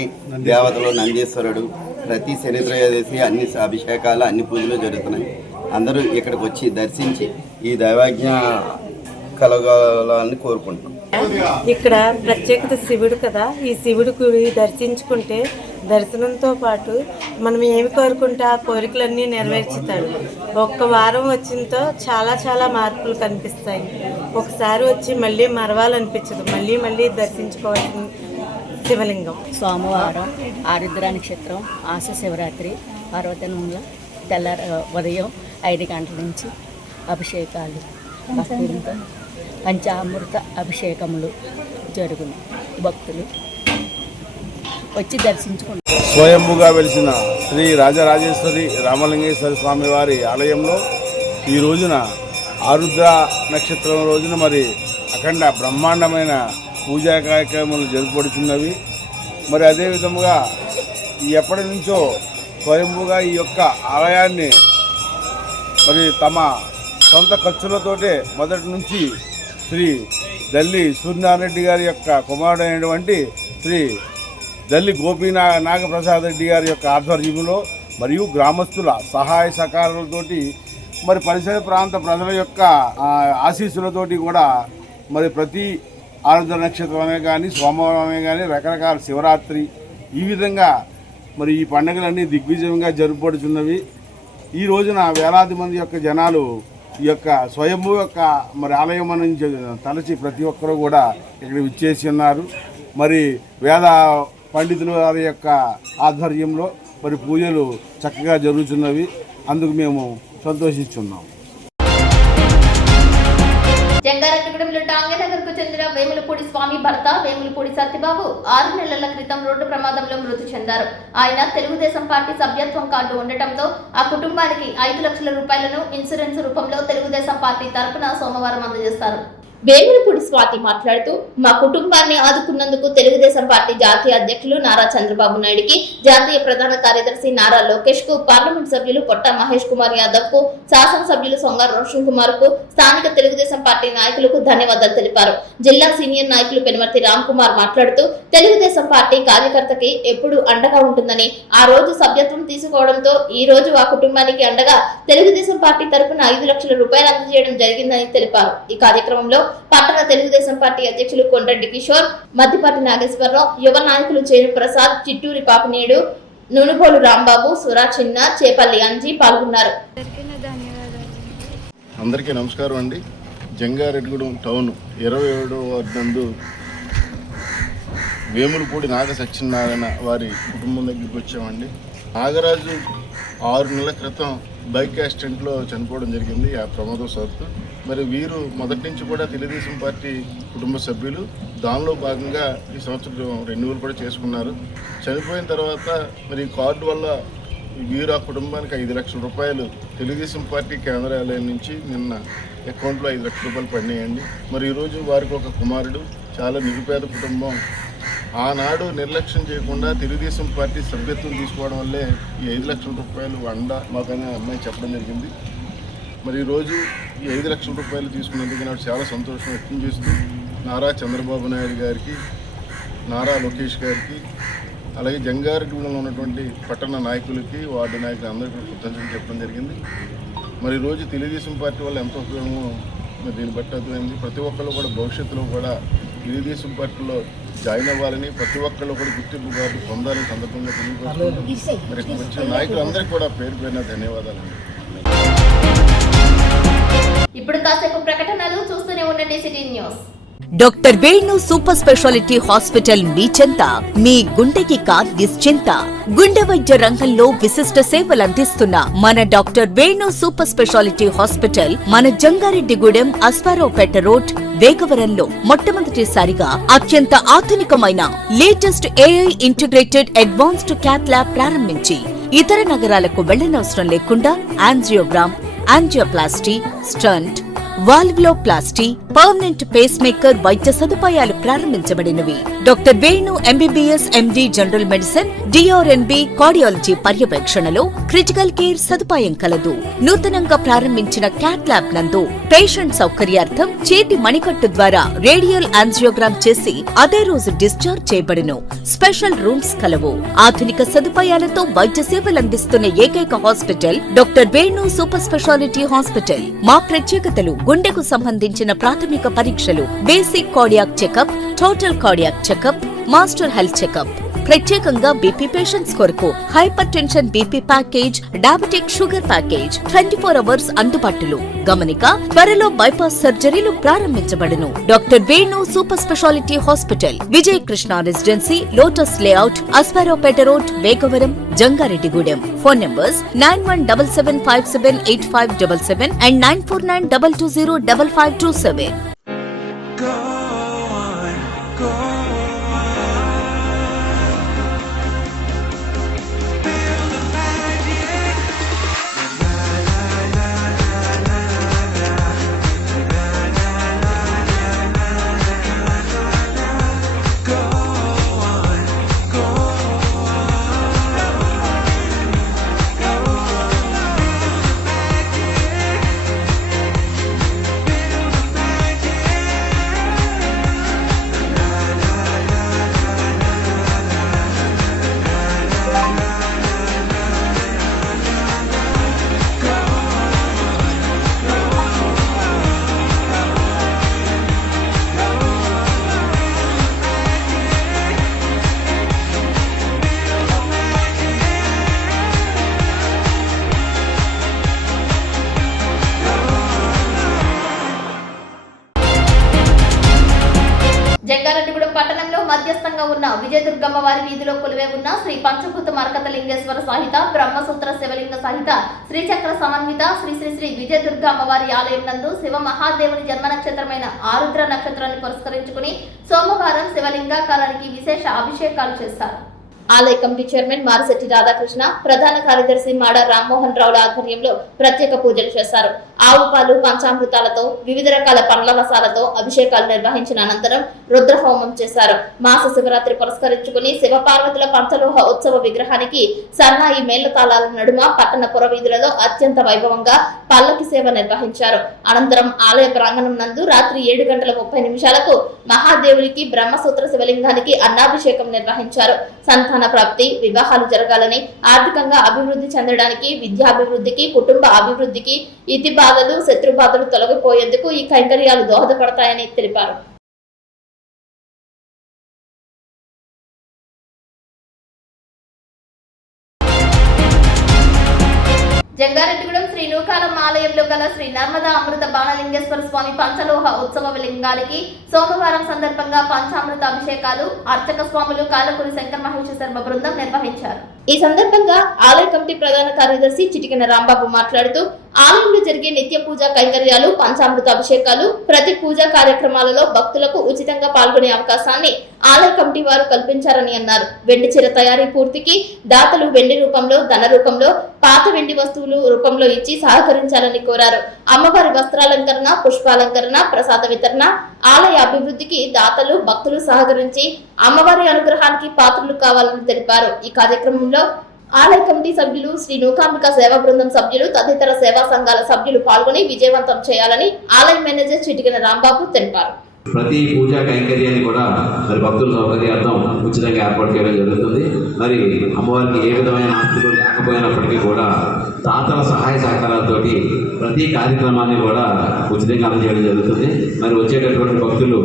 దేవతలు, నందీశ్వరుడు, ప్రతి శని త్రయోదశి అన్ని అభిషేకాలు అన్ని పూజలు జరుగుతున్నాయి. అందరూ ఇక్కడికి వచ్చి దర్శించి ఈ దైవాజ్ఞ కలగాలని కోరుకుంటున్నాం. ఇక్కడ ప్రత్యేకత శివుడు కదా, ఈ శివుడు గుడి దర్శించుకుంటే దర్శనంతో పాటు మనం ఏమి కోరుకుంటే ఆ కోరికలన్నీ నెరవేర్చుతాడు. ఒక్క వారం వచ్చినతో చాలా చాలా మార్పులు కనిపిస్తాయి. ఒకసారి వచ్చి మళ్ళీ మరవాలనిపించదు, మళ్ళీ మళ్ళీ దర్శించుకోవాల్సిన శివలింగం. సోమవారం ఆరుద్ర నక్షత్రం ఆశ శివరాత్రి పర్వదినంలో ఉదయం 5 గంటల నుంచి అభిషేకాలు భక్తులతో పంచామృత అభిషేకములు జరుగును. భక్తులు వచ్చి దర్శించుకుంటారు. స్వయంభుగా వెలిసిన శ్రీ రాజరాజేశ్వరి రామలింగేశ్వర స్వామి వారి ఆలయంలో ఈ రోజున ఆరుద్ర నక్షత్రం రోజున మరి అఖండ బ్రహ్మాండమైన పూజా కార్యక్రమాలు జరుపుబడుతున్నవి. మరి అదేవిధముగా ఎప్పటి నుంచో స్వయంభుగా ఈ యొక్క ఆలయాన్ని మరి తమ సొంత ఖర్చులతోటే మొదటి నుంచి శ్రీ దల్లి సూర్యనారాయణ రెడ్డి గారి యొక్క కుమారుడైనటువంటి శ్రీ దల్లి నాగప్రసాద్ రెడ్డి గారి యొక్క ఆధ్వర్యంలో మరియు గ్రామస్తుల సహాయ సహకారాలతోటి మరి పరిసర ప్రాంత ప్రజల యొక్క ఆశీస్సులతోటి కూడా మరి ప్రతి ఆరుద్ర నక్షత్రమే కానీ సోమవారమే కానీ రకరకాల శివరాత్రి ఈ విధంగా మరి ఈ పండుగలన్నీ దిగ్విజయంగా జరుపుబడుతున్నవి. ఈ రోజున వేలాది మంది యొక్క జనాలు ఈ యొక్క స్వయంభూ యొక్క మరి ఆలయం నుంచి తలచి ప్రతి ఒక్కరూ కూడా ఇక్కడ విచ్చేసి ఉన్నారు. మరి వేద పండితుల వారి యొక్క ఆధ్వర్యంలో మరి పూజలు చక్కగా జరుగుతున్నవి. అందుకు మేము సంతోషిస్తున్నాం. జంగారెడ్డిగూడెంలో టాంగనగర్కు చెందిన వేములపూడి స్వామి భర్త వేములపూడి సత్యబాబు 6 నెలల క్రితం రోడ్డు ప్రమాదంలో మృతి చెందారు. ఆయన తెలుగుదేశం పార్టీ సభ్యత్వం కార్డు ఉండటంతో ఆ కుటుంబానికి 5 లక్షల రూపాయలను ఇన్సూరెన్స్ రూపంలో తెలుగుదేశం పార్టీ తరపున సోమవారం అందజేస్తారు. వేములపూడి స్వాతి మాట్లాడుతూ మా కుటుంబాన్ని ఆదుకున్నందుకు తెలుగుదేశం పార్టీ జాతీయ అధ్యక్షులు నారా చంద్రబాబు నాయుడుకి, జాతీయ ప్రధాన కార్యదర్శి నారా లోకేష్ కు, పార్లమెంట్ సభ్యులు పొట్ట మహేష్ కుమార్ యాదవ్ కు, శాసనసభ్యులు సొంగ రోషన్ కుమార్ కు, స్థానిక తెలుగుదేశం పార్టీ నాయకులకు ధన్యవాదాలు తెలిపారు. జిల్లా సీనియర్ నాయకులు పెనుమర్తి రామ్ కుమార్ మాట్లాడుతూ తెలుగుదేశం పార్టీ కార్యకర్తకి ఎప్పుడు అండగా ఉంటుందని, ఆ రోజు సభ్యత్వం తీసుకోవడంతో ఈ రోజు ఆ కుటుంబానికి అండగా తెలుగుదేశం పార్టీ తరపున 5 లక్షల రూపాయలు అందజేయడం జరిగిందని తెలిపారు. ఈ కార్యక్రమంలో పట్టణ తెలుగుదేశం పార్టీ అధ్యక్షులు కొండ్రెడ్డి కిషోర్, మద్దిపాటి నాగేశ్వరరావు, యువ నాయకులు చేరు ప్రసాద్, చిట్టూరి పాపినేడు, నునుగోలు రాంబాబు, సురా చిన్న, చేపల్లి అంజీ పాల్గొన్నారు. అందరికీ నమస్కారం అండి. జంగారెడ్డిగూడెం టౌన్ 27వ వార్డు నందు వేములపూడి నాగ సత్యనారాయణ వారి కుటుంబం దగ్గరికి వచ్చామండి. నాగరాజు 6 నెలల క్రితం బైక్ యాక్సిడెంట్లో చనిపోవడం జరిగింది. ఆ ప్రమాదవశాత్తు మరి వీరు మొదటి నుంచి కూడా తెలుగుదేశం పార్టీ కుటుంబ సభ్యులు. దానిలో భాగంగా ఈ సంవత్సరం రెన్యువల్ కూడా చేసుకున్నారు. చనిపోయిన తర్వాత మరి కార్డు వల్ల వీరు ఆ కుటుంబానికి 5 లక్షల రూపాయలు తెలుగుదేశం పార్టీ కేంద్రాలయం నుంచి నిన్న అకౌంట్లో 5 లక్షల రూపాయలు పడినాయండి. మరి ఈరోజు వారికి ఒక కుమారుడు, చాలా నిరుపేద కుటుంబం. ఆనాడు నిర్లక్ష్యం చేయకుండా తెలుగుదేశం పార్టీ సభ్యత్వం తీసుకోవడం వల్లే ఈ 5 లక్షల రూపాయలు మాకనే అమ్మాయి చెప్పడం జరిగింది. మరి ఈరోజు ఈ 5 లక్షల రూపాయలు తీసుకున్నందుకు నాకు చాలా సంతోషం వ్యక్తం చేస్తూ నారా చంద్రబాబు నాయుడు గారికి, నారా లోకేష్ గారికి, అలాగే జంగారెడ్డిగూడెంలో ఉన్నటువంటి పట్టణ నాయకులకి, వార్డు నాయకులు అందరికీ కృతజ్ఞతలు చెప్పడం జరిగింది. మరి ఈరోజు తెలుగుదేశం పార్టీ వల్ల ఎంతో ఉపయోగమో మరి దీన్ని బట్టి అర్థమైంది. ప్రతి ఒక్కళ్ళు కూడా భవిష్యత్తులో కూడా తెలుగుదేశం పార్టీలో జాయిన్ అవ్వాలని, ప్రతి ఒక్కళ్ళు కూడా గుర్తింపు కార్డు పొందాలని సందర్భంగా తెలియపరుస్తున్నాం. మరి వచ్చిన నాయకులందరికీ కూడా పేరు పేరున ధన్యవాదాలండి. ఇప్పుడు కాసేపు ప్రకటనలు చూస్తూనే ఉండండి city news. Doctor Venu super speciality hospital మీ చెంత. మీ గుండెకి నిశ్చింత. గుండె వైద్య రంగంలో విశిష్ట సేవలు అందిస్తున్న మన doctor Venu super speciality hospital మన జంగారెడ్డిగూడెం అస్పారావుపేట రోడ్ వేగవరంలో మొట్టమొదటిసారిగా అత్యంత ఆధునికమైన latest AI integrated advanced cath lab ప్రారంభించి ఇతర నగరాలకు వెళ్లనవసరం లేకుండా angiogram, angioplasty, stent, valvuloplasty, permanent pacemaker వైద్య సదుపాయాలు ప్రారంభించబడినవి. Doctor Venu MBBS MD general medicine, DRNB cardiology పర్యవేక్షణలో క్రిటికల్ కేర్ సదుపాయం కలదు. నూతనంగా ప్రారంభించిన క్యాట్ ల్యాబ్ నందు పేషెంట్ సౌకర్యార్థం చేతి మణికట్టు ద్వారా రేడియల్ యాంజియోగ్రామ్ చేసి అదే రోజు డిశ్చార్జ్ చేయబడును. స్పెషల్ రూమ్స్ కలవు. ఆధునిక సదుపాయాలతో వైద్య సేవలందిస్తున్న ఏకైక hospital doctor Venu super speciality hospital. మా ప్రత్యేకతలు: గుండెకు సంబంధించిన ప్రాథమిక పరీక్షలు, basic cardiac checkup, total cardiac checkup, master health checkup. ప్రత్యేకంగా బీపీ పేషెంట్స్ కొరకు hypertension BP package, diabetic sugar package 24 hours అందుబాటులో. గమనిక: త్వరలో బైపాస్ సర్జరీలు ప్రారంభించబడును. Doctor Venu super speciality hospital, Vijaya Krishna residency, lotus layout, Aswaraopeta road, Vegavaram, Jangareddygudem. Phone numbers 9177578577 and 9492205527. Jangareddygudem పట్టణంలో మధ్యస్థంగా ఉన్న విజయదుర్గమ్మ వారి వీధిలో కొలువై ఉన్న శ్రీ పంచభూత మరకత లింగేశ్వర సహిత బ్రహ్మసూత్ర శివలింగ సహిత శ్రీచక్ర సమన్విత శ్రీ శ్రీ శ్రీ విజయదుర్గ అమ్మవారి ఆలయం నందు శివ మహాదేవుని జన్మ నక్షత్రమైన ఆరుద్ర నక్షత్రాన్ని పురస్కరించుకుని సోమవారం శివలింగాకారానికి విశేష అభిషేకాలు చేశారు. ఆలయ కమిటీ చైర్మన్ మారిశెట్టి రాధాకృష్ణ, ప్రధాన కార్యదర్శి మాడ రామ్మోహన్ రావుల ఆధ్వర్యంలో ప్రత్యేక పూజలు చేశారు. ఆవు పాలు, పంచామృతాలతో, వివిధ రకాల పండ్ల రసాలతో అభిషేకాలు నిర్వహించిన అనంతరం రుద్రహోమం చేశారు. మాస శివరాత్రి పురస్కరించుకుని శివపార్వతుల పంచలోహ ఉత్సవ విగ్రహానికి సన్నాయి మేళతాళాల నడుమ పట్టణ పురవీధులలో అత్యంత వైభవంగా పల్లకి సేవ నిర్వహించారు. అనంతరం ఆలయ ప్రాంగణం నందు రాత్రి 7:30 మహాదేవునికి బ్రహ్మసూత్ర శివలింగానికి అన్నాభిషేకం నిర్వహించారు. సంతాన ప్రాప్తి, వివాహాలు జరగాలని, ఆర్థికంగా అభివృద్ధి చెందడానికి, విద్యాభివృద్ధికి, కుటుంబ అభివృద్ధికి, ఇతి బాధలు, శత్రు బాధలు తొలగిపోయేందుకు ఈ కైంకర్యాలు దోహదపడతాయని తెలిపారు. జంగారెడ్డిగూడెం శ్రీ నూకాలం ఆలయంలో గల శ్రీ నర్మదా అమృత బాణలింగేశ్వర స్వామి పంచలోహ ఉత్సవ లింగానికి సోమవారం సందర్భంగా పంచామృత అభిషేకాలు అర్చక స్వాములు కాలకూరి శంకర మహేశ్వర శర్మ బృందం నిర్వహించారు. ఈ సందర్భంగా ఆలయ కమిటీ ప్రధాన కార్యదర్శి చిటికెన రాంబాబు మాట్లాడుతూ ఆలయంలో జరిగే నిత్య పూజా కైంకర్యాలు, పంచామృత అభిషేకాలు, ప్రతి పూజా కార్యక్రమాలలో భక్తులకు ఉచితంగా పాల్గొనే అవకాశాన్ని ఆలయ కమిటీ వారు కల్పించారని అన్నారు. వెండి చీర తయారీ పూర్తికి దాతలు వెండి రూపంలో, ధన రూపంలో, పాత వెండి వస్తువులు రూపంలో ఇచ్చి సహకరించాలని కోరారు. అమ్మవారి వస్త్రాలంకరణ, పుష్పాలంకరణ, ప్రసాద వితరణ, ఆలయ అభివృద్ధికి దాతలు, భక్తులు సహకరించి అమ్మవారి అనుగ్రహానికి పాత్రలు కావాలని తెలిపారు. ఈ కార్యక్రమంలో ఆలయ కమిటీ సభ్యులు, శ్రీ నూకాంబిక సేవా బృందం సభ్యులు, తదితర సేవా సంఘాల సభ్యులు పాల్గొని విజయవంతం చేయాలని ఆలయ మేనేజర్ చిటికెన రాంబాబు తెలిపారు. ప్రతి పూజా కైంకర్యాన్ని కూడా మరి భక్తుల సౌకర్యార్థం ఉచితంగా ఏర్పాటు చేయడం జరుగుతుంది. మరి అమ్మవారికి ఏ విధమైన ఆస్తులు లేకపోయినప్పటికీ కూడా దాతల సహాయ సహకారాలతోటి ప్రతి కార్యక్రమాన్ని కూడా ఉచితంగా అందజేయడం జరుగుతుంది. మరి వచ్చేటటువంటి భక్తులు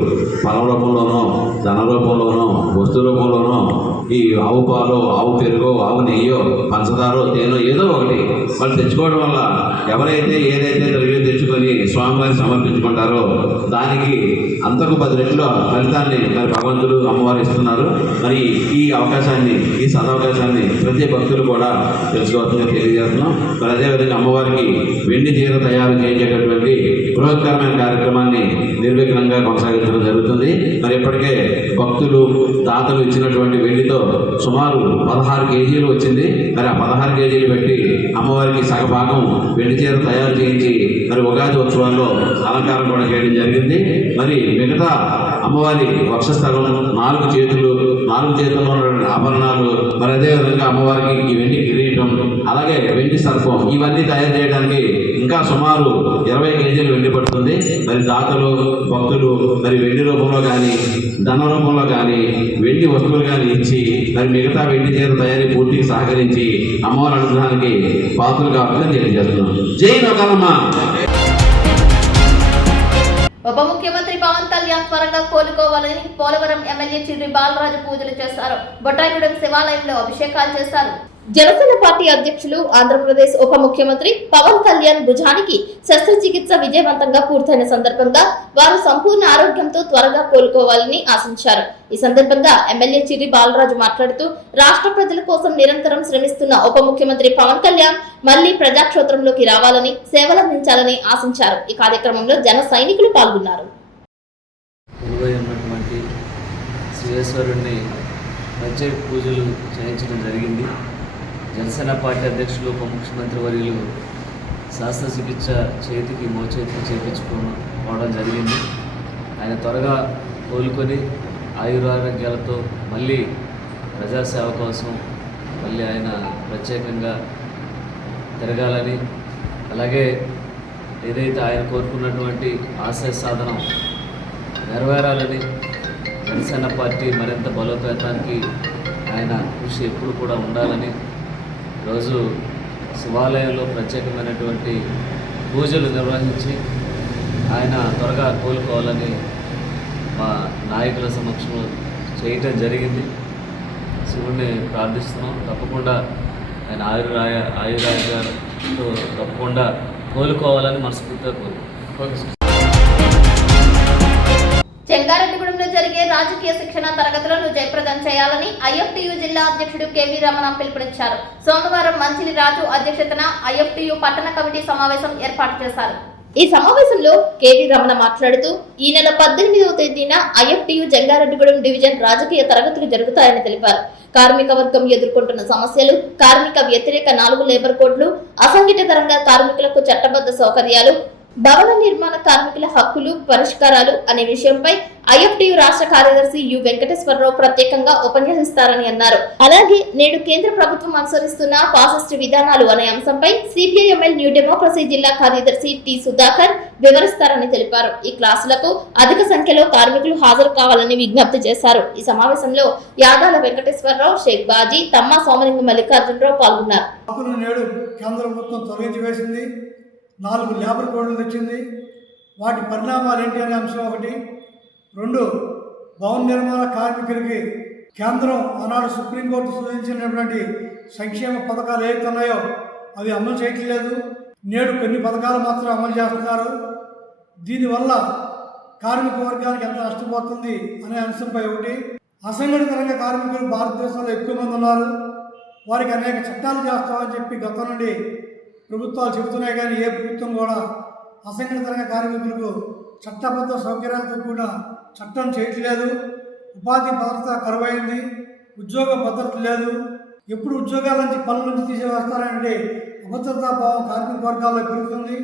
ఫలం రూపంలోనో, ధన రూపంలోనో, వస్తు రూపంలోనో, ఈ ఆవు పాలు, ఆవు పెరుగో, ఆవు నెయ్యో, పంచదారో, తేనో ఏదో ఒకటి వాళ్ళు తెచ్చుకోవడం వల్ల ఎవరైతే ఏదైతే ద్రవ్యం తెచ్చుకొని స్వామివారిని సమర్పించుకుంటారో దానికి అంతకు 10 రెట్ల ఫలితాన్ని మరి భగవంతుడు, అమ్మవారు ఇస్తున్నారు. మరి ఈ అవకాశాన్ని, ఈ సదవకాశాన్ని ప్రతి భక్తులు కూడా తెలుసుకోవాల్సిందిగా తెలియజేస్తున్నాం. మరి అదేవిధంగా అమ్మవారికి వెండి చీర తయారు చేసేటటువంటి బృహత్కరమైన కార్యక్రమాన్ని నిర్విఘ్నంగా కొనసాగించడం జరుగుతుంది. మరి ఇప్పటికే భక్తులు, దాతలు ఇచ్చినటువంటి వెండితో సుమారు 16 కేజీలు వచ్చింది. మరి ఆ 16 కేజీలు పెట్టి అమ్మవారికి సగభాగం వెండి చీర తయారు చేయించి మరి ఉగాది ఉత్సవాల్లో అలంకారం కూడా చేయడం జరిగింది. మరి మిగతా అమ్మవారి వక్షస్థలం, 4 చేతులు, 4 చేతుల్లో ఉన్న ఆభరణాలు, మరి అదేవిధంగా అమ్మవారికి ఈ వెండి కిరీటం, అలాగే వెండి సర్పం, ఇవన్నీ తయారు చేయడానికి ఇంకా సుమారు 20 కేజీలు వెండి పడుతుంది. మరి దాతలు, భక్తులు మరి వెండి రూపంలో కానీ, ధన రూపంలో కానీ, వెండి వస్తువులు కానీ ఇచ్చి మరి మిగతా వెండి చీర తయారీ పూర్తికి సహకరించి అమ్మవారి అనుగ్రహానికి పాత్రలు కావాలని తెలియజేస్తున్నాం. జై నూకాలమ్మ. ఉప ముఖ్యమంత్రి పవన్ కళ్యాణ్ త్వరగా కోలుకోవాలని పోలవరం ఎమ్మెల్యే చిర్రి బాలరాజు పూజలు చేశారు. బొట్టాయిగూడెం శివాలయంలో అభిషేకాలు చేశారు. జనసేన పార్టీ అధ్యక్షులు, ఆంధ్రప్రదేశ్ ఉప ముఖ్యమంత్రి పవన్ కళ్యాణ్ భుజానికి శస్త్రచికిత్స విజయవంతంగా పూర్తయిన సందర్భంగా వారు సంపూర్ణ ఆరోగ్యంతో త్వరగా కోలుకోవాలని ఆశించారు. ఈ సందర్భంగా ఎమ్మెల్యే చిర్రి బాలరాజు మాట్లాడుతూ రాష్ట్ర ప్రజల కోసం నిరంతరం శ్రమిస్తున్న ఉప ముఖ్యమంత్రి పవన్ కళ్యాణ్ మళ్లీ ప్రజాక్షేత్రంలోకి రావాలని, సేవలందించాలని ఆశించారు. ఈ కార్యక్రమంలో జన సైనికులు పాల్గొన్నారు. ప్రత్యేక పూజలు చేయించడం జరిగింది. జనసేన పార్టీ అధ్యక్షులు, ఉప ముఖ్యమంత్రి వర్యులు శస్త్రచికిత్స చేతికి మోచేతికి చేయించుకోవడం జరిగింది. ఆయన త్వరగా కోలుకొని ఆయురారోగ్యాలతో మళ్ళీ ప్రజాసేవ కోసం మళ్ళీ ఆయన ప్రత్యేకంగా తిరగాలని, అలాగే ఏదైతే ఆయన కోరుకున్నటువంటి ఆశయ సాధనం నెరవేరాలని, జనసేన పార్టీ మరింత బలోపేతానికి ఆయన కృషి ఎప్పుడు కూడా ఉండాలని ఈరోజు శివాలయంలో ప్రత్యేకమైనటువంటి పూజలు నిర్వహించి ఆయన త్వరగా కోలుకోవాలని మా నాయకుల సమక్షంలో చేయటం జరిగింది. శివుడిని ప్రార్థిస్తున్నాం. తప్పకుండా ఆయన ఆయురారోగ్యాలతో తప్పకుండా కోలుకోవాలని మనస్ఫూర్తిగా కోరుకుంటున్నాం. చెంగారెడ్డిగూడెంలో జరిగే రాజకీయ శిక్షణ తరగతులను జయప్రదం చేయాలని ఐఎఫ్టియు జిల్లా అధ్యక్షుడు కేవీ రమణ పిలుపునిచ్చారు. సోమవారం మంచిలి రాజు అధ్యక్షతన ఐఎఫ్టియు పట్టణ కమిటీ సమావేశం ఏర్పాటు చేశారు. ఈ సమావేశంలో కేవీ రమణ మాట్లాడుతూ ఈ నెల 18వ తేదీన ఐఎఫ్టియు జంగారెడ్డిగూడెం డివిజన్ రాజకీయ తరగతులు జరుగుతాయని తెలిపారు. కార్మిక వర్గం ఎదుర్కొంటున్న సమస్యలు, కార్మిక వ్యతిరేక 4 లేబర్ కోడ్లు, అసంఘటిత రంగ కార్మికులకు చట్టబద్ధ సౌకర్యాలు, భవన నిర్మాణ కార్మికుల హక్కులు, పరిష్కారాలు అనే విషయంపై ఐఎఫ్టియు రాష్ట్ర కార్యదర్శి యు వెంకటేశ్వరరావు ప్రత్యేకంగా ఉపన్యసిస్తారని అన్నారు. అలాగే నేడు కేంద్ర ప్రభుత్వం అనుసరిస్తున్న ఫాసిస్ట్ విధానాలు అనే అంశంపై సిపిఐఎంఎల్ న్యూ డెమోక్రసీ జిల్లా కార్యదర్శి టి సుధాకర్ వివరిస్తారని తెలిపారు. ఈ క్లాసులకు అధిక సంఖ్యలో కార్మికులు హాజరు కావాలని విజ్ఞప్తి చేశారు. ఈ సమావేశంలో యాదాల వెంకటేశ్వరరావు, షేక్ బాజీ, తమ్మా సోమలింగ మల్లికార్జునరావు పాల్గొన్నారు. 4 లేబర్ కోడ్లు తెచ్చింది. వాటి పరిణామాలు ఏంటి అనే అంశం ఒకటి. 2, భవన నిర్మాణ కార్మికులకి కేంద్రం ఆనాడు సుప్రీంకోర్టు సూచించినటువంటి సంక్షేమ పథకాలు ఏవైతే ఉన్నాయో అవి అమలు చేయట్లేదు. నేడు కొన్ని పథకాలు మాత్రం అమలు చేస్తున్నారు. దీనివల్ల కార్మిక వర్గానికి ఎంత నష్టపోతుంది అనే అంశంపై ఒకటి. అసంఘటిత రంగ కార్మికులు భారతదేశంలో ఎక్కువ మంది ఉన్నారు. వారికి అనేక చట్టాలు చేస్తామని చెప్పి గతం నుండి ప్రభుత్వాలు చెబుతున్నాయి, కానీ ఏ ప్రభుత్వం కూడా అసంఘటిత రంగ కార్మికులకు చట్టబద్ధ సౌకర్యాలతో కూడిన చట్టం చేయట్లేదు. ఉపాధి భద్రత కరువైంది, ఉద్యోగ భద్రత లేదు. ఎప్పుడు ఉద్యోగాల నుంచి పనుల నుంచి తీసేవేస్తారంటే అభద్రతా భావం కార్మిక వర్గాల్లో పెరుగుతుంది.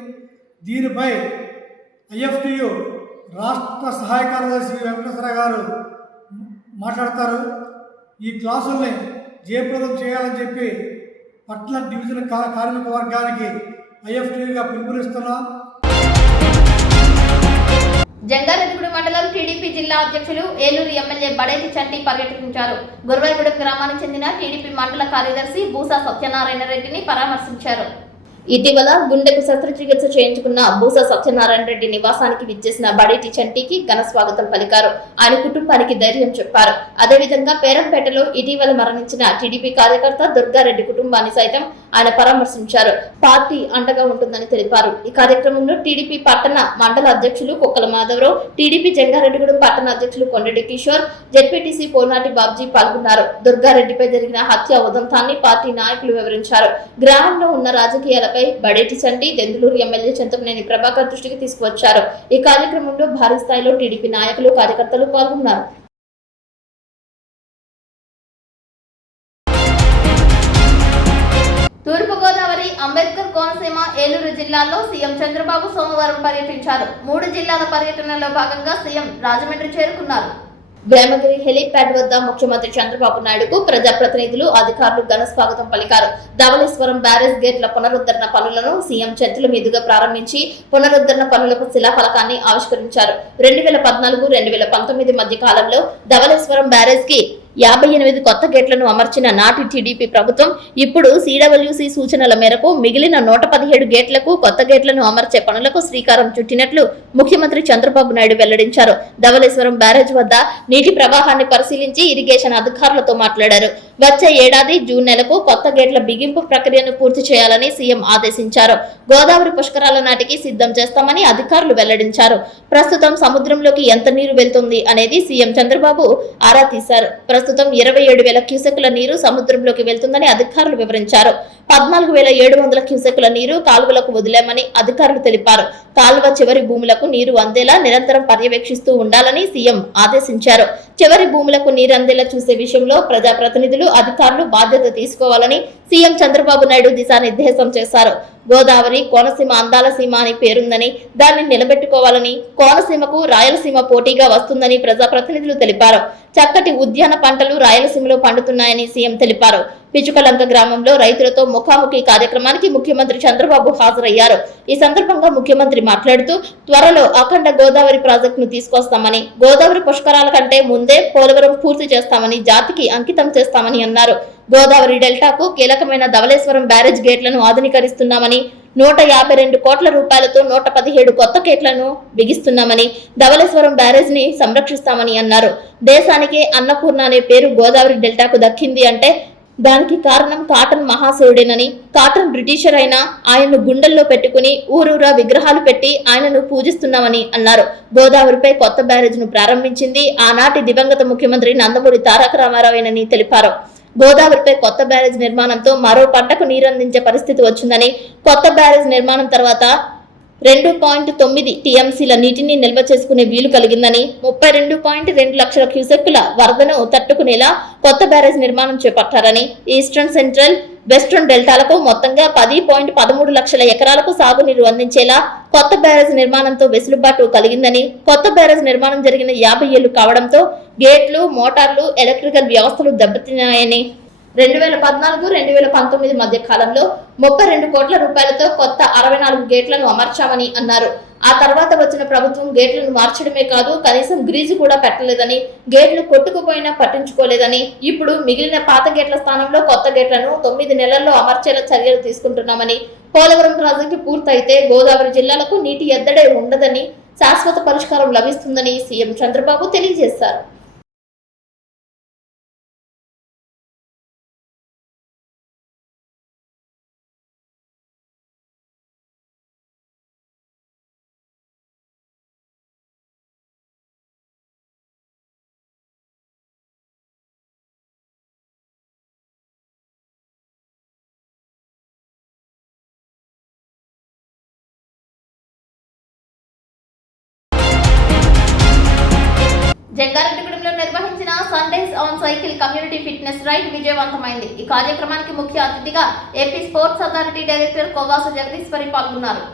దీనిపై ఐఎఫ్టియు రాష్ట్ర సహాయ కార్యదర్శి వెంకటేశ్వర గారు మాట్లాడతారు. ఈ క్లాసుల్ని జయప్రదం చేయాలని చెప్పి పట్ల డివిజన్ కార్మిక వర్గానికి ఐఎఫ్టియుగా పిలుపునిస్తున్నాం. జంగారెడ్డిగూడెం మండలం టీడీపీ జిల్లా అధ్యక్షులు ఏలూరు ఎమ్మెల్యే బడేటి చంటి పర్యటించారు. గురవాయిగూడెం గ్రామానికి చెందిన టీడీపీ మండల కార్యదర్శి బూసా సత్యనారాయణ రెడ్డిని పరామర్శించారు. ఇటీవల గుండెకు శస్త్రచికిత్స చేయించుకున్న బూసా సత్యనారాయణ రెడ్డి నివాసానికి విచ్చేసిన బడేటి చంటికి ఘన స్వాగతం పలికారు. ఆయన కుటుంబానికి ధైర్యం చెప్పారు. అదేవిధంగా పేరంపేటలో ఇటీవల మరణించిన టీడీపీ కార్యకర్త దుర్గారెడ్డి కుటుంబాన్ని సైతం ఆయన పరామర్శించారు. పార్టీ అండగా ఉంటుందని తెలిపారు. ఈ కార్యక్రమంలో టీడీపీ పట్టణ మండల అధ్యక్షులు కుక్కల మాధవరావు, టీడీపీ జంగారెడ్డిగూడెం పట్టణ అధ్యక్షులు కొండటి కిషోర్, జెడ్పీటీసీ పోనాటి బాబ్జీ పాల్గొన్నారు. దుర్గారెడ్డిపై జరిగిన హత్య ఉదంతాన్ని పార్టీ నాయకులు వివరించారు. గ్రామంలో ఉన్న రాజకీయాలపై బడేటి చంటి దెందులూరు ఎమ్మెల్యే చింతమనేని ప్రభాకర్ దృష్టికి తీసుకువచ్చారు. ఈ కార్యక్రమంలో భారీ స్థాయిలో టీడీపీ నాయకులు, కార్యకర్తలు పాల్గొన్నారు. తూర్పుగోదావరి, అంబేద్కర్ కోనసీమ, ఏలూరు జిల్లాల్లో సీఎం చంద్రబాబు సోమవారం పర్యటించారు. 3 జిల్లాల పర్యటనలో భాగంగా సీఎం రాజమండ్రి చేరుకున్నారు. వేమగిరి హెలీప్యాడ్ వద్ద ముఖ్యమంత్రి చంద్రబాబు నాయుడుకు ప్రజాప్రతినిధులు, అధికారులు ఘన స్వాగతం పలికారు. ధవళేశ్వరం బ్యారేజ్ గేట్ల పునరుద్ధరణ పనులను సీఎం చేతుల మీదుగా ప్రారంభించి పునరుద్ధరణ పనులకు శిలాఫలకాన్ని ఆవిష్కరించారు. 2014-2019 మధ్య కాలంలో ధవళేశ్వరం బ్యారేజ్ కి 58 కొత్త గేట్లను అమర్చిన నాటి టీడీపీ ప్రభుత్వం ఇప్పుడు సిడబ్ల్యూసీ సూచనల మేరకు మిగిలిన 117 గేట్లకు కొత్త గేట్లను అమర్చే పనులకు శ్రీకారం చుట్టినట్లు ముఖ్యమంత్రి చంద్రబాబు నాయుడు వెల్లడించారు. ధవళేశ్వరం బ్యారేజ్ వద్ద నీటి ప్రవాహాన్ని పరిశీలించి ఇరిగేషన్ అధికారులతో మాట్లాడారు. వచ్చే ఏడాది జూన్ నెలకు కొత్త గేట్ల బిగింపు ప్రక్రియను పూర్తి చేయాలని సీఎం ఆదేశించారు. గోదావరి పుష్కరాల నాటికి సిద్ధం చేస్తామని అధికారులు వెల్లడించారు. ప్రస్తుతం సముద్రంలోకి ఎంత నీరు వెళ్తుంది అనేది సీఎం చంద్రబాబు ఆరా తీశారు. ప్రస్తుతం 27,000 క్యూసెక్కుల నీరు సముద్రంలోకి వెళ్తుందని అధికారులు వివరించారు. 14,700 క్యూసెక్కుల నీరు కాలువలకు వదిలామని అధికారులు తెలిపారు. కాలువ చివరి భూములకు నీరు అందేలా నిరంతరం పర్యవేక్షిస్తూ ఉండాలని సీఎం ఆదేశించారు. చివరి భూములకు నీరు అందేలా చూసే విషయంలో ప్రజాప్రతినిధులు, అధికారులు బాధ్యత తీసుకోవాలని సీఎం చంద్రబాబు నాయుడు దిశానిర్దేశం చేశారు. గోదావరి కోనసీమ అందాల సీమ అని పేరుందని దాన్ని నిలబెట్టుకోవాలని, కోనసీమకు రాయలసీమ పోటీగా వస్తుందని ప్రజాప్రతినిధులు తెలిపారు. చక్కటి ఉద్యాన పంటలు రాయలసీమలో పండుతున్నాయని సీఎం తెలిపారు. పిచుకలంక గ్రామంలో రైతులతో ముఖాముఖి కార్యక్రమానికి ముఖ్యమంత్రి చంద్రబాబు హాజరయ్యారు. ఈ సందర్భంగా ముఖ్యమంత్రి మాట్లాడుతూ త్వరలో అఖండ గోదావరి ప్రాజెక్టును తీసుకొస్తామని, గోదావరి పుష్కరాల కంటే ముందే పోలవరం పూర్తి చేస్తామని, జాతికి అంకితం చేస్తామని అన్నారు. గోదావరి డెల్టాకు కీలకమైన ధవళేశ్వరం బ్యారేజ్ గేట్లను ఆధునీకరిస్తున్నామని, 152 కోట్ల రూపాయలతో 117 కొత్త గేట్లను బిగిస్తున్నామని, ధవళేశ్వరం బ్యారేజ్ ని సంరక్షిస్తామని అన్నారు. దేశానికే అన్నపూర్ణ అనే పేరు గోదావరి డెల్టాకు దక్కింది అంటే దానికి కారణం కాటన్ మహాశివుడేనని, కాటన్ బ్రిటిషర్ అయినా ఆయన్ను గుండెల్లో పెట్టుకుని ఊరూరా విగ్రహాలు పెట్టి ఆయనను పూజిస్తున్నామని అన్నారు. గోదావరిపై కొత్త బ్యారేజ్ ను ప్రారంభించింది ఆనాటి దివంగత ముఖ్యమంత్రి నందమూరి తారక రామారావేనని తెలిపారు. గోదావరిపై కొత్త బ్యారేజ్ నిర్మాణంతో మరో పంటకు నీరందించే పరిస్థితి వచ్చిందని, కొత్త బ్యారేజ్ నిర్మాణం తర్వాత 2.9 టీఎంసీల నీటిని నిల్వ చేసుకునే వీలు కలిగిందని, 32.2 లక్షల క్యూసెక్కుల వరదను తట్టుకునేలా కొత్త బ్యారేజ్ నిర్మాణం చేపట్టారని, ఈస్టర్న్, సెంట్రల్, వెస్ట్రన్ డెల్టాలకు మొత్తంగా 10.13 లక్షల ఎకరాలకు సాగునీరు అందించేలా కొత్త బ్యారేజ్ నిర్మాణంతో వెసులుబాటు కలిగిందని, కొత్త బ్యారేజ్ నిర్మాణం జరిగిన 50 ఏళ్లు కావడంతో గేట్లు, మోటార్లు, ఎలక్ట్రికల్ వ్యవస్థలు దెబ్బతిన్నాయని, 2014-2019 మధ్య కాలంలో 32 కోట్ల రూపాయలతో కొత్త 64 గేట్లను అమర్చామని అన్నారు. ఆ తర్వాత వచ్చిన ప్రభుత్వం గేట్లను మార్చడమే కాదు, కనీసం గ్రీజు కూడా పెట్టలేదని, గేట్లు కొట్టుకుపోయినా పట్టించుకోలేదని, ఇప్పుడు మిగిలిన పాత గేట్ల స్థానంలో కొత్త గేట్లను 9 నెలల్లో అమర్చేలా చర్యలు తీసుకుంటున్నామని, పోలవరం ప్రాజెక్టు పూర్తయితే గోదావరి జిల్లాలకు నీటి ఎద్దడే ఉండదని, శాశ్వత పరిష్కారం లభిస్తుందని సీఎం చంద్రబాబు తెలియజేశారు. జంగారెడ్డిగూడెంలో నిర్వహించిన Sundays on cycle community fitness ride విజయవంతమైంది. ఈ కార్యక్రమానికి ముఖ్య అతిథిగా AP sports authority director Kovasu Jagadeeswari పాల్గొన్నారు.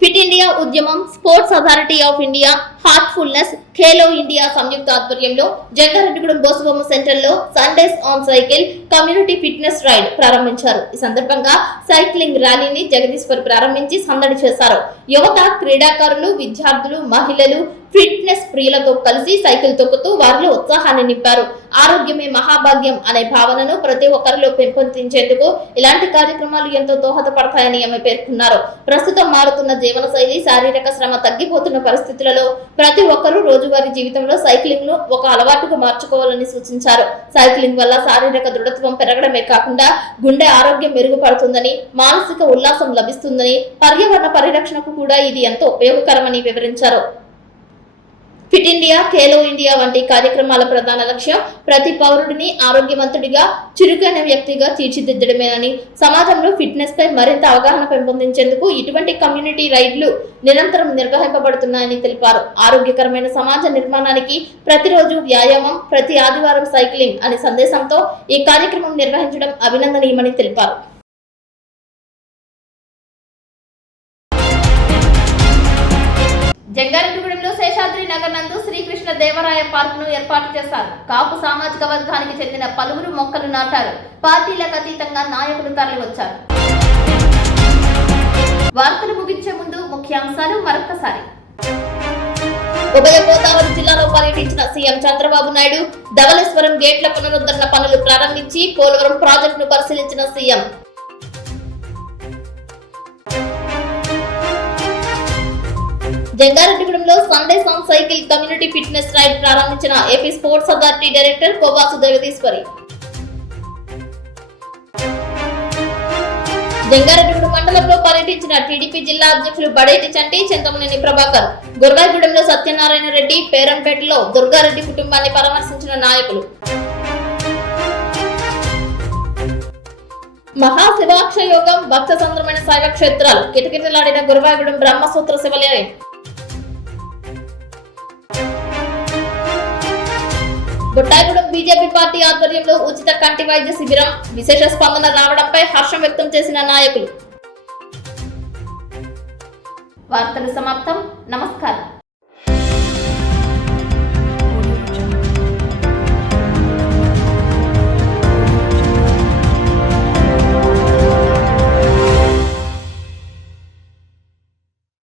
ఫిట్ ఇండియా ఉద్యమం, sports authority of India, heartfulness, Khelo India సంయుక్త ఆధ్వర్యంలో జంగారెడ్డిగూడెం బోసుబొమ్మ సెంటర్లో Sundays on cycle community fitness ride ప్రారంభించారు. ఈ సందర్భంగా సైక్లింగ్ ర్యాలీని జగదీశ్వర్ ప్రారంభించి సందడి చేశారు. యువత, క్రీడాకారులు, విద్యార్థులు, మహిళలు ఫిట్నెస్ ప్రియులతో కలిసి సైకిల్ తొక్కుతూ వారిలో ఉత్సాహాన్ని నింపారు. ఆరోగ్యమే మహాభాగ్యం అనే భావనను ప్రతి ఒక్కరిలో పెంపొందించేందుకు ఇలాంటి కార్యక్రమాలు ఎంతో దోహదపడతాయని ఆమె పేర్కొన్నారు. ప్రస్తుతం మారుతున్న జీవనశైలి, శారీరక శ్రమ తగ్గిపోతున్న పరిస్థితులలో ప్రతి ఒక్కరూ రోజువారీ జీవితంలో సైక్లింగ్ ను ఒక అలవాటుగా మార్చుకోవాలని సూచించారు. సైక్లింగ్ వల్ల శారీరక దృఢత్వం పెరగడమే కాకుండా గుండె ఆరోగ్యం మెరుగుపడుతుందని, మానసిక ఉల్లాసం లభిస్తుందని, పర్యావరణ పరిరక్షణకు కూడా ఇది ఎంతో ఉపయోగకరమని వివరించారు. ఫిట్ ఇండియా, ఖేలో ఇండియా వంటి కార్యక్రమాల ప్రధాన లక్ష్యం ప్రతి పౌరుడిని ఆరోగ్యవంతుడిగా, చురుకైన వ్యక్తిగా తీర్చిదిద్దడమేనని, సమాజంలో ఫిట్నెస్ పై మరింత అవగాహన పెంపొందించేందుకు ఇటువంటి కమ్యూనిటీ రైడ్లు నిరంతరం నిర్వహింపబడుతున్నాయని తెలిపారు. ఆరోగ్యకరమైన సమాజ నిర్మాణానికి ప్రతిరోజు వ్యాయామం, ప్రతి ఆదివారం సైక్లింగ్ అనే సందేశంతో ఈ కార్యక్రమం నిర్వహించడం అభినందనీయమని తెలిపారు. జంగారెడ్డిగూడెంలో శేషాద్రి నగర్ నందు శ్రీకృష్ణ దేవరాయ పార్క్ ను ఏర్పాటు చేశారు. కాపు సామాజిక వర్గానికి చెందిన పలువురు మొక్కలు నాటారు. పార్టీలకు అతీతంగా నాయకులు తరలివచ్చారు. వార్తలు ముగించే ముందు ముఖ్యాంశాలు మరొకసారి. ఉభయ గోదావరి జిల్లాలో పర్యటించిన సీఎం చంద్రబాబు నాయుడు ధవళేశ్వరం గేట్ల పునరుద్ధరణ పనులు ప్రారంభించి పోలవరం ప్రాజెక్టును పరిశీలించిన సీఎం. జంగారెడ్డిగూడెంలో Sundays on cycle community fitness ride ప్రారంభించిన AP sports authority director Kovasu Jagadeeswari. Jangareddygudem మండలంలో పర్యటించిన టీడీపీ జిల్లా అధ్యక్షులు బడేటి చంటి, చింతమనేని ప్రభాకర్. గురవాయిగూడెంలో సత్యనారాయణ రెడ్డి, పేరంపేటలో దుర్గారెడ్డి కుటుంబాన్ని పరామర్శించిన నాయకులు. మహాశివాక్షయోగం, భక్త సంద్రమైన శైవ క్షేత్రాలు, కిటకిటలాడిన గురవాయిగూడెం బ్రహ్మసూత్ర శివాలయం. బుట్టాయిగూడెం బీజేపీ పార్టీ ఆధ్వర్యంలో ఉచిత కంటి వైద్య శిబిరం, విశేష స్పందన రావడంపై హర్షం వ్యక్తం చేసిన నాయకులు. వార్తలు సమాప్తం. నమస్కారం.